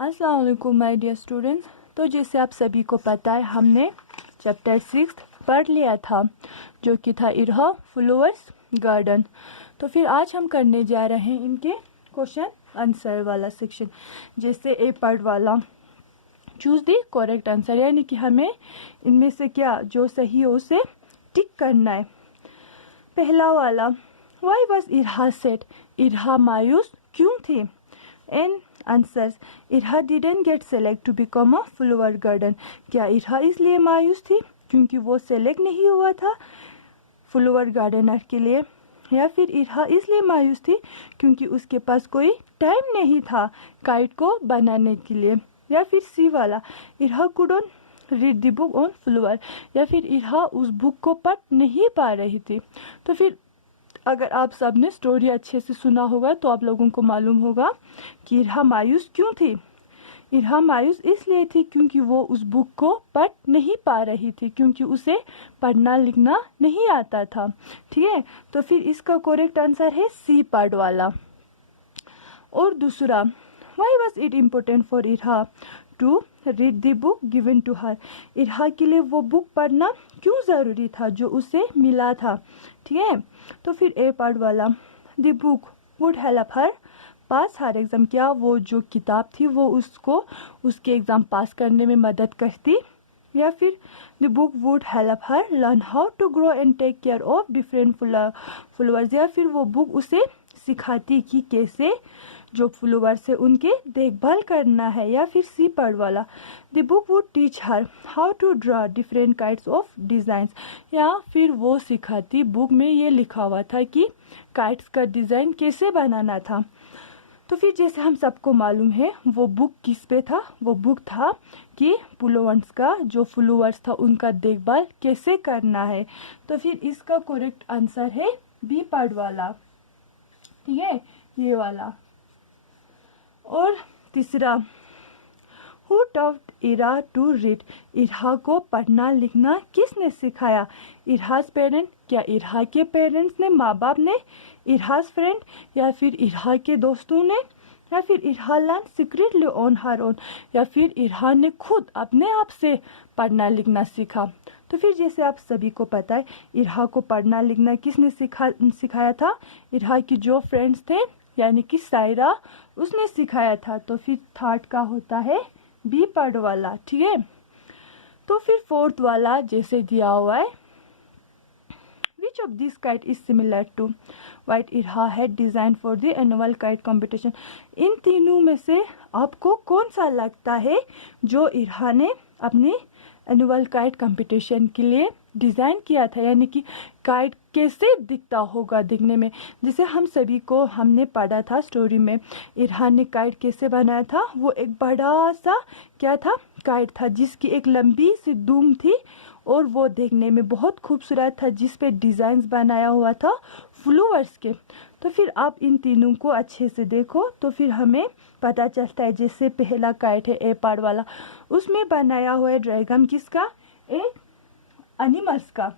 अस्सलाम वालेकुम my dear students. तो जैसे आप सभी को पता है हमने चैप्टर 6 पढ़ लिया था जो कि था इरहा फ्लावर्स गार्डन। तो फिर आज हम करने जा रहे हैं इनके क्वेश्चन आंसर वाला सेक्शन। जैसे ए पार्ट वाला चूज दी करेक्ट आंसर, यानी कि हमें इनमें से क्या जो सही हो उसे टिक करना है। पहला वाला why was Irha sad, Irha मायूस क्यों थी। And answers Irha didn't get select to become a flower garden, क्या इरहा इसलिए मायूस थी क्योंकि वो सेलेक्ट नहीं हुआ था फ्लावर गार्डनर के लिए, या फिर इरहा इसलिए मायूस थी क्योंकि उसके पास कोई टाइम नहीं था काइट को बनाने के लिए, या फिर सी वाला Irha couldn't read the book on flower, या फिर इरहा उस बुक को पढ़ नहीं पा रही थी। तो फिर अगर आप सब ने स्टोरी अच्छे से सुना होगा तो आप लोगों को मालूम होगा कि इरहा मायूस क्यों थी। इरहा मायूस इसलिए थी क्योंकि वो उस बुक को पढ़ नहीं पा रही थी, क्योंकि उसे पढ़ना लिखना नहीं आता था। ठीक है, तो फिर इसका करेक्ट आंसर है सी पार्ट वाला। और दूसरा why was it important for Irha to read the book given to her, Irha के लिए वो बुक पढ़ना क्यों ज़रूरी था जो उसे मिला था। ठीक है, तो फिर ए पार्ट वाला the book would help her pass her exam, क्या वो जो किताब थी वो उसको उसके एग्ज़ाम पास करने में मदद करती, या फिर the book would help her learn how to grow and take care of different flowers, या फिर वो बुक उसे सिखाती कि कैसे जो फ्लावर्स है उनके देखभाल करना है, या फिर सी पार्ट वाला the book would teach her how to draw different kites of designs, या फिर वो सिखाती बुक में ये लिखा हुआ था कि काइट्स का डिज़ाइन कैसे बनाना था। तो फिर जैसे हम सबको मालूम है वो बुक किस पे था, वो बुक था कि प्लांट्स का जो फ्लावर्स था उनका देखभाल कैसे करना है। तो फिर इसका करेक्ट आंसर है बी पार्ट वाला। ठीक है, ये वाला। और तीसरा who taught Irha to read, Irha को पढ़ना लिखना किसने सिखाया। इरहास पेरेंट, क्या इरहा के पेरेंट्स ने, माँ बाप ने, इरहास फ्रेंड, या फिर इरहा के दोस्तों ने, या फिर Irha learn secretly on her own, या फिर इरहा ने खुद अपने आप से पढ़ना लिखना सीखा। तो फिर जैसे आप सभी को पता है इरहा को पढ़ना लिखना किसने सिखाया था, इरहा की जो फ्रेंड्स थे यानी कि सायरा, उसने सिखाया था। तो फिर थर्ड का होता है बी पार्ट वाला। ठीक है, तो फिर फोर्थ वाला जैसे दिया हुआ है Which of these kite is similar to white Irha had designed for the annual kite competition, इन तीनों में से आपको कौन सा लगता है जो इरहा ने अपने एनुअल काइट कंपटीशन के लिए डिज़ाइन किया था, यानी कि काइट कैसे दिखता होगा दिखने में। जैसे हम सभी को हमने पढ़ा था स्टोरी में इरहा ने काइट कैसे बनाया था, वो एक बड़ा सा क्या था काइट था जिसकी एक लंबी सी दूम थी और वो देखने में बहुत खूबसूरत था जिस पे डिज़ाइंस बनाया हुआ था फ्लावर्स के। तो फिर आप इन तीनों को अच्छे से देखो तो फिर हमें पता चलता है। जैसे पहला काइट है ए पार्ट वाला, उसमें बनाया हुआ है ड्रैगन किसका, एक एनिमल्स का।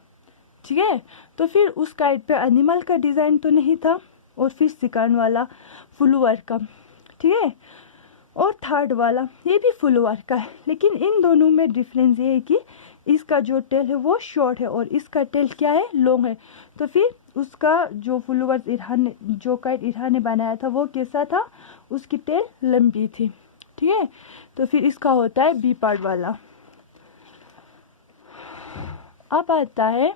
ठीक है, तो फिर उस काइट पे एनिमल का डिज़ाइन तो नहीं था। और फिर सेकंड वाला फ्लावर का। ठीक है, और थर्ड वाला ये भी फ्लावर का है, लेकिन इन दोनों में डिफरेंस ये है कि इसका जो टेल है वो शॉर्ट है और इसका टेल क्या है, लॉन्ग है। तो फिर उसका जो फ्लावर्स इरहा ने जो काइट इरहा ने बनाया था वो कैसा था, उसकी टेल लंबी थी। ठीक है, तो फिर इसका होता है बी पार्ट वाला। अब आता है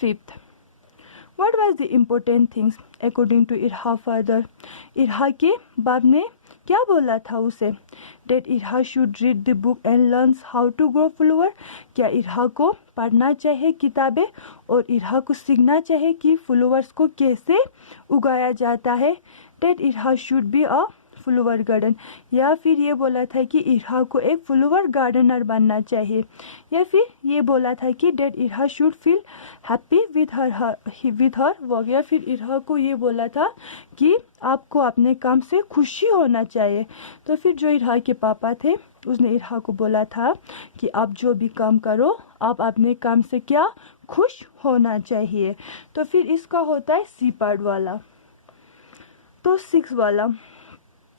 fifth, what was the important things according to Irha father, Irha के बाप ने क्या बोला था उसे। That Irha should read the book and learns how to grow flower, क्या इरहा को पढ़ना चाहिए किताबें और इरहा को सीखना चाहिए कि फ्लावर्स को कैसे उगाया जाता है। That Irha should be a flower garden, या फिर ये बोला था कि इरहा को एक फ्लावर गार्डनर बनना चाहिए, या फिर ये बोला था कि that Irha should feel happy with her work, या फिर इरहा को ये बोला था कि आपको अपने काम से खुशी होना चाहिए। तो फिर जो इरहा के पापा थे उसने इरहा को बोला था कि आप जो भी काम करो आप अपने काम से क्या खुश होना चाहिए। तो फिर इसका होता है सी पार्ट वाला। तो 6 वाला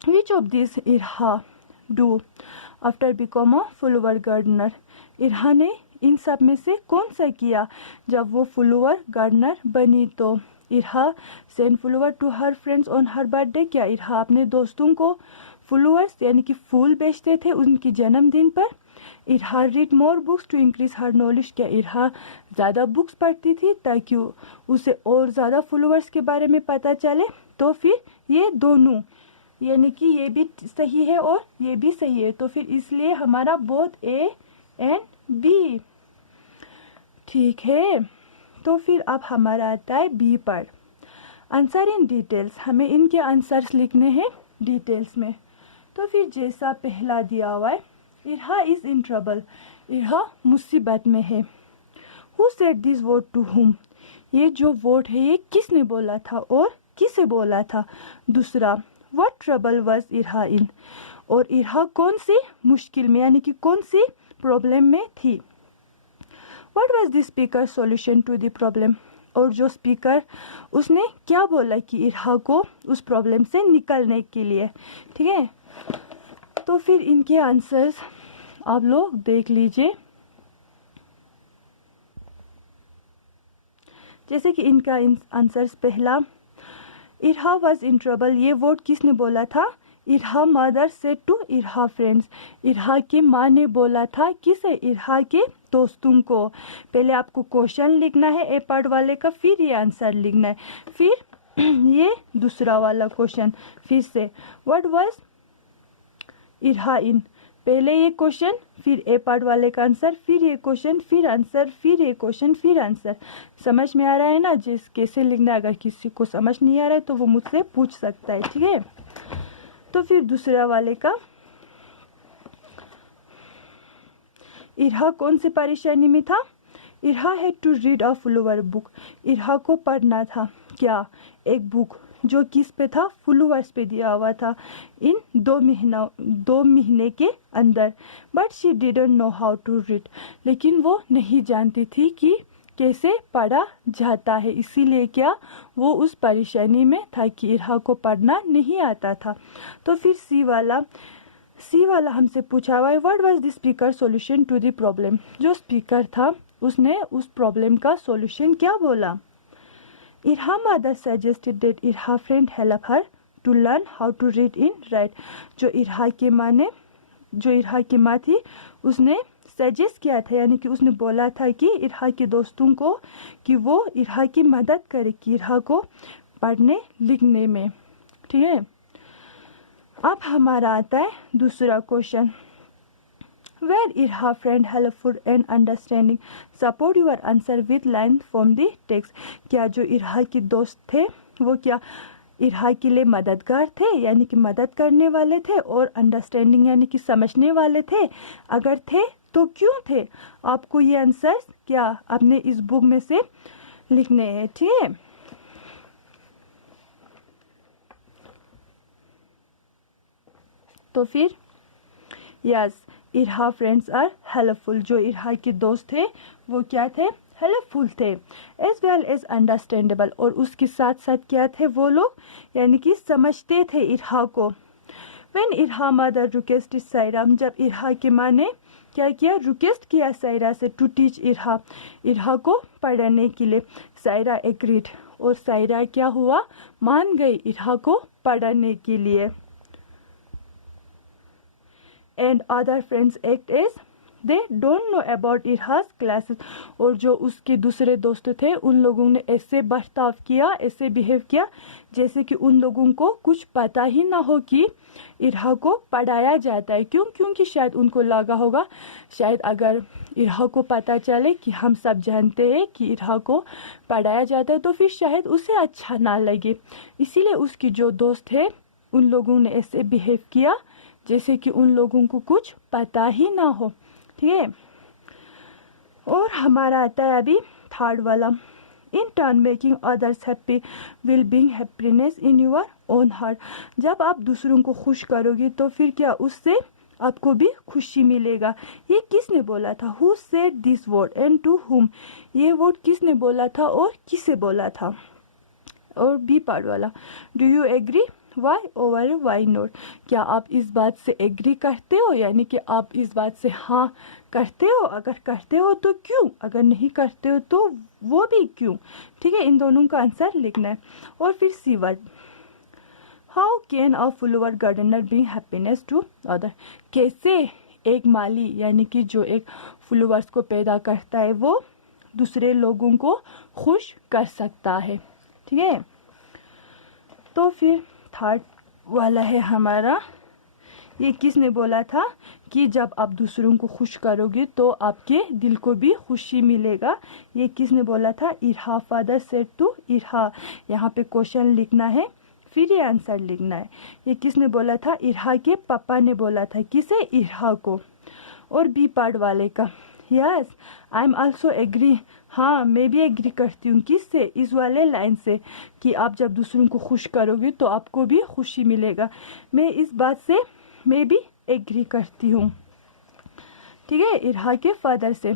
Which of these Irha do after become a flower gardener? Irha ने इन सब में से कौन सा किया जब वो फ्लावर गार्डनर बनी? तो Irha send flower to her friends on her birthday. क्या इरहा अपने दोस्तों को फ्लावर्स यानी कि फूल बेचते थे उनके जन्मदिन पर? Irha read more books to increase her knowledge. क्या इरहा ज़्यादा बुक्स पढ़ती थी ताकि उसे और ज़्यादा फ्लावर्स के बारे में पता चले? तो फिर ये दोनों यानी कि ये भी सही है और ये भी सही है, तो फिर इसलिए हमारा बोथ ए एंड बी ठीक है। तो फिर अब हमारा आता है बी पर आंसर इन डिटेल्स। हमें इनके आंसर्स लिखने हैं डिटेल्स में। तो फिर जैसा पहला दिया हुआ है, Irha is in trouble, Irha मुसीबत में है। Who said this word to whom, ये जो वर्ड है ये किसने बोला था और किसे बोला था? दूसरा, व्हाट ट्रबल वाज इरहा इन, और इरहा कौन सी मुश्किल में यानी कि कौन सी प्रॉब्लम में थी? What was the speaker solution to the problem, और जो स्पीकर उसने क्या बोला कि इरहा को उस प्रॉब्लम से निकलने के लिए। ठीक है, तो फिर इनके आंसर्स आप लोग देख लीजिए। जैसे कि इनका आंसर्स पहला, इरहा वाज इन ट्रबल, ये वर्ड किसने बोला था? Irha mother said to Irha friends, Irha की माँ ने बोला था किसे? इरहा के दोस्तों को। पहले आपको क्वेश्चन लिखना है ए पार्ट वाले का, फिर ये आंसर लिखना है। फिर ये दूसरा वाला क्वेश्चन फिर से, व्हाट वाज इरहा इन, पहले ये क्वेश्चन फिर ए पार्ट वाले का आंसर, फिर ये क्वेश्चन फिर आंसर, फिर ये क्वेश्चन फिर आंसर। समझ में आ रहा है ना जिस कैसे लिखना है? अगर किसी को समझ नहीं आ रहा है तो वो मुझसे पूछ सकता है। ठीक है, तो फिर दूसरा वाले का, इरहा कौन सी परेशानी में था? Irha had to read a flower book, Irha को पढ़ना था क्या? एक बुक जो किस पे था? फ्लावर्स पे दिया हुआ था इन 2 महीने के अंदर। But she didn't know how to read, लेकिन वो नहीं जानती थी कि कैसे पढ़ा जाता है, इसीलिए क्या वो उस परेशानी में था कि इरहा को पढ़ना नहीं आता था। तो फिर सी वाला हमसे पूछा हुआ है, what was the speaker solution to the problem, जो स्पीकर था उसने उस प्रॉब्लम का सॉल्यूशन क्या बोला? Irha mother suggested that Irha friend help her to learn how to read in write, जो इरहा की माँ थी उसने सजेस्ट किया था यानी कि उसने बोला था कि इरहा के दोस्तों को कि वो इरहा की मदद करे कि इरहा को पढ़ने लिखने में। ठीक है, अब हमारा आता है दूसरा question, were Irha friend helpful and understanding, support your answer with line from the text. क्या जो इरहा के दोस्त थे वो क्या इरहा के लिए मददगार थे यानी कि मदद करने वाले थे, और अंडरस्टैंडिंग यानी कि समझने वाले थे? अगर थे तो क्यों थे? आपको ये आंसर्स क्या अपने इस बुक में से लिखने हैं। ठीक है, तो फिर yes, Irha friends are helpful, जो इरहा के दोस्त थे वो क्या थे? हेल्पफुल थे। एज वेल एज अंडरस्टैंडेबल, और उसके साथ साथ क्या थे वो लोग यानी कि समझते थे इरहा को। When Irha mother requested Saira, जब इरहा की माँ ने क्या किया? रिक्वेस्ट किया सायरा से टू टीच इरहा को पढ़ने के लिए। सायरा एग्रीड, और सायरा क्या हुआ? मान गई इरहा को पढ़ने के लिए। And other friends act as they don't know about इरहास क्लासेस, और जो उसके दूसरे दोस्त थे उन लोगों ने ऐसे बर्ताव किया, ऐसे बिहेव किया जैसे कि उन लोगों को कुछ पता ही ना हो कि इरहा को पढ़ाया जाता है। क्यों? क्योंकि शायद उनको लगा होगा शायद अगर इरहा को पता चले कि हम सब जानते हैं कि इरहा को पढ़ाया जाता है तो फिर शायद उसे अच्छा ना लगे, इसीलिए उसकी जो दोस्त है उन लोगों ने ऐसे बिहेव किया जैसे कि उन लोगों को कुछ पता ही ना हो। ठीक है, और हमारा आता है अभी थर्ड वाला, in turn making others happy will bring happiness in your own heart, जब आप दूसरों को खुश करोगे तो फिर क्या उससे आपको भी खुशी मिलेगा। ये किसने बोला था? Who said this word and to whom, ये वर्ड किसने बोला था और किसे बोला था? और बी पार्ट वाला, do you agree why or why not. क्या आप इस बात से एग्री करते हो, यानी कि आप इस बात से हाँ करते हो, अगर करते हो तो क्यों, अगर नहीं करते हो तो वो भी क्यों। ठीक है, इन दोनों का आंसर लिखना है। और फिर C word, how can a flower gardener bring happiness to other. कैसे एक माली यानी कि जो एक फ्लावर्स को पैदा करता है वो दूसरे लोगों को खुश कर सकता है। ठीक है, तो फिर थर्ड वाला है हमारा, ये किसने बोला था कि जब आप दूसरों को खुश करोगे तो आपके दिल को भी खुशी मिलेगा। ये किसने बोला था, Irha father said to Irha. यहाँ पे क्वेश्चन लिखना है, फिर ये आंसर लिखना है। ये किसने बोला था, इरहा के पापा ने बोला था। किसे, इरहा को। और बी पार्ट वाले का, yes I am also agree, हाँ मैं भी एग्री करती हूँ। किससे, इस वाले लाइन से, कि आप जब दूसरों को खुश करोगे तो आपको भी खुशी मिलेगा। मैं इस बात से मैं भी एग्री करती हूँ। ठीक है, इरहा के फादर से।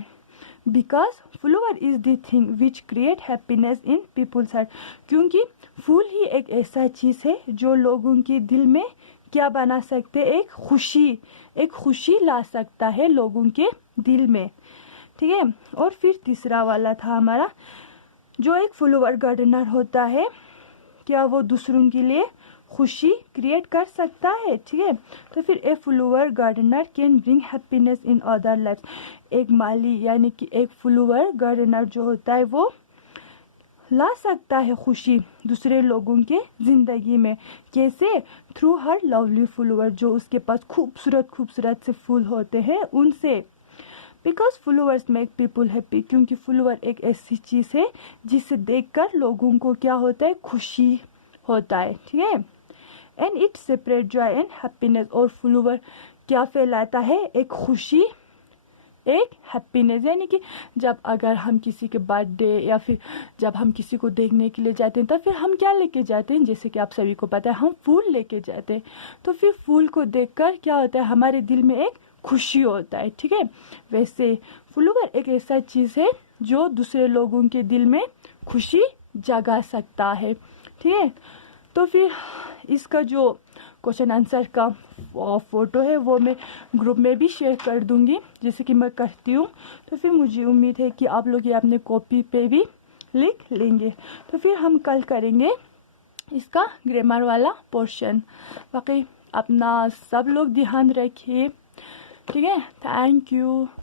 Because flower is the thing which create happiness in people's heart. क्योंकि फूल ही एक ऐसा चीज़ है जो लोगों के दिल में क्या बना सकते, एक खुशी ला सकता है लोगों के दिल में। ठीक है, और फिर तीसरा वाला था हमारा, जो एक फ्लावर गार्डनर होता है क्या वो दूसरों के लिए खुशी क्रिएट कर सकता है। ठीक है, तो फिर a flower gardener can bring happiness in other life. एक माली यानी कि एक फ्लावर गार्डनर जो होता है वो ला सकता है खुशी दूसरे लोगों के जिंदगी में। कैसे, थ्रू हर लवली फ्लावर, जो उसके पास खूबसूरत से फूल होते हैं उनसे। Because flowers make people happy, क्योंकि फ्लावर एक ऐसी चीज़ है जिसे देखकर लोगों को क्या होता है, खुशी होता है। ठीक है, and it separate Joy and happiness. और फ्लावर क्या फैलाता है, एक खुशी, एक हैप्पीनेस। यानी कि जब अगर हम किसी के बर्थडे या फिर जब हम किसी को देखने के लिए जाते हैं तो फिर हम क्या लेके जाते हैं, जैसे कि आप सभी को पता है हम फूल लेके जाते हैं। तो फिर फूल को देखकर क्या होता है, हमारे दिल में एक खुशी होता है। ठीक है, वैसे फ्लावर एक ऐसा चीज़ है जो दूसरे लोगों के दिल में खुशी जगा सकता है। ठीक है, तो फिर इसका जो क्वेश्चन आंसर का फोटो है वो मैं ग्रुप में भी शेयर कर दूंगी, जैसे कि मैं करती हूँ। तो फिर मुझे उम्मीद है कि आप लोग ये अपने कॉपी पे भी लिख लेंगे। तो फिर हम कल करेंगे इसका ग्रामर वाला पोर्शन। बाकी अपना सब लोग ध्यान रखिए। ठीक है, थैंक यू।